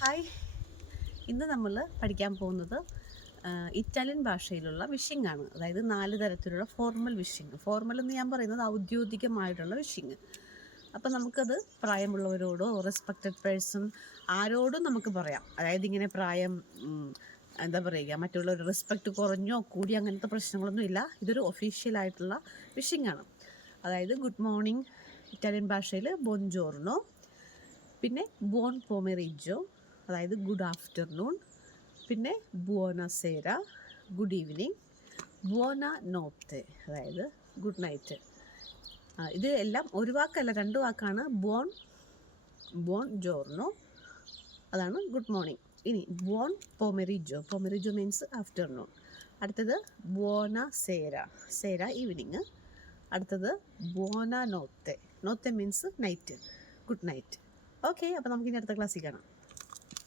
Hi, ഇന്ന് നമ്മൾ പഠിക്കാൻ പോകുന്നത് ഇറ്റാലിയൻ ഭാഷയിലുള്ള വിഷിംഗ് ആണ്. അതായത് 4 തരത്തിലുള്ള ഫോർമൽ വിഷിംഗ്. ഫോർമൽ എന്ന് ഞാൻ പറയുന്നത് ഔദ്യോഗികമായിട്ടുള്ള വിഷിംഗ്. അപ്പം നമുക്കത് പ്രായമുള്ളവരോടോ റെസ്പെക്റ്റഡ് പേഴ്സൺ ആരോടും നമുക്ക് പറയാം. അതായത് ഇങ്ങനെ പ്രായം എന്താ പറയുക, മറ്റുള്ളവർ റെസ്പെക്റ്റ് കുറഞ്ഞോ കൂടി അങ്ങനത്തെ പ്രശ്നങ്ങളൊന്നും ഇല്ല. ഇതൊരു ഒഫീഷ്യലായിട്ടുള്ള വിഷിംഗ് ആണ്. അതായത് ഗുഡ് മോർണിംഗ് ഇറ്റാലിയൻ ഭാഷയിൽ ബോൺജോർണോ, പിന്നെ ബോൺ പോമെറിജോ അതായത് ഗുഡ് ആഫ്റ്റർനൂൺ, പിന്നെ ബുവോനസേര ഗുഡ് ഈവനിങ്, ബുവോന നോത്തെ അതായത് ഗുഡ് നൈറ്റ്. ഇത് എല്ലാം ഒരു വാക്കല്ല, 2 വാക്കാണ്. ബോൺ ജോർണോ അതാണ് ഗുഡ് മോർണിംഗ്. ഇനി ബോൺ പോമെറിജോ മീൻസ് ആഫ്റ്റർനൂൺ. അടുത്തത് ബുവോന സേര ഈവനിങ്. അടുത്തത് buona notte means night, good night. Okay, അപ്പോൾ നമുക്കിനി അടുത്ത ക്ലാസ്സിൽ കാണാം.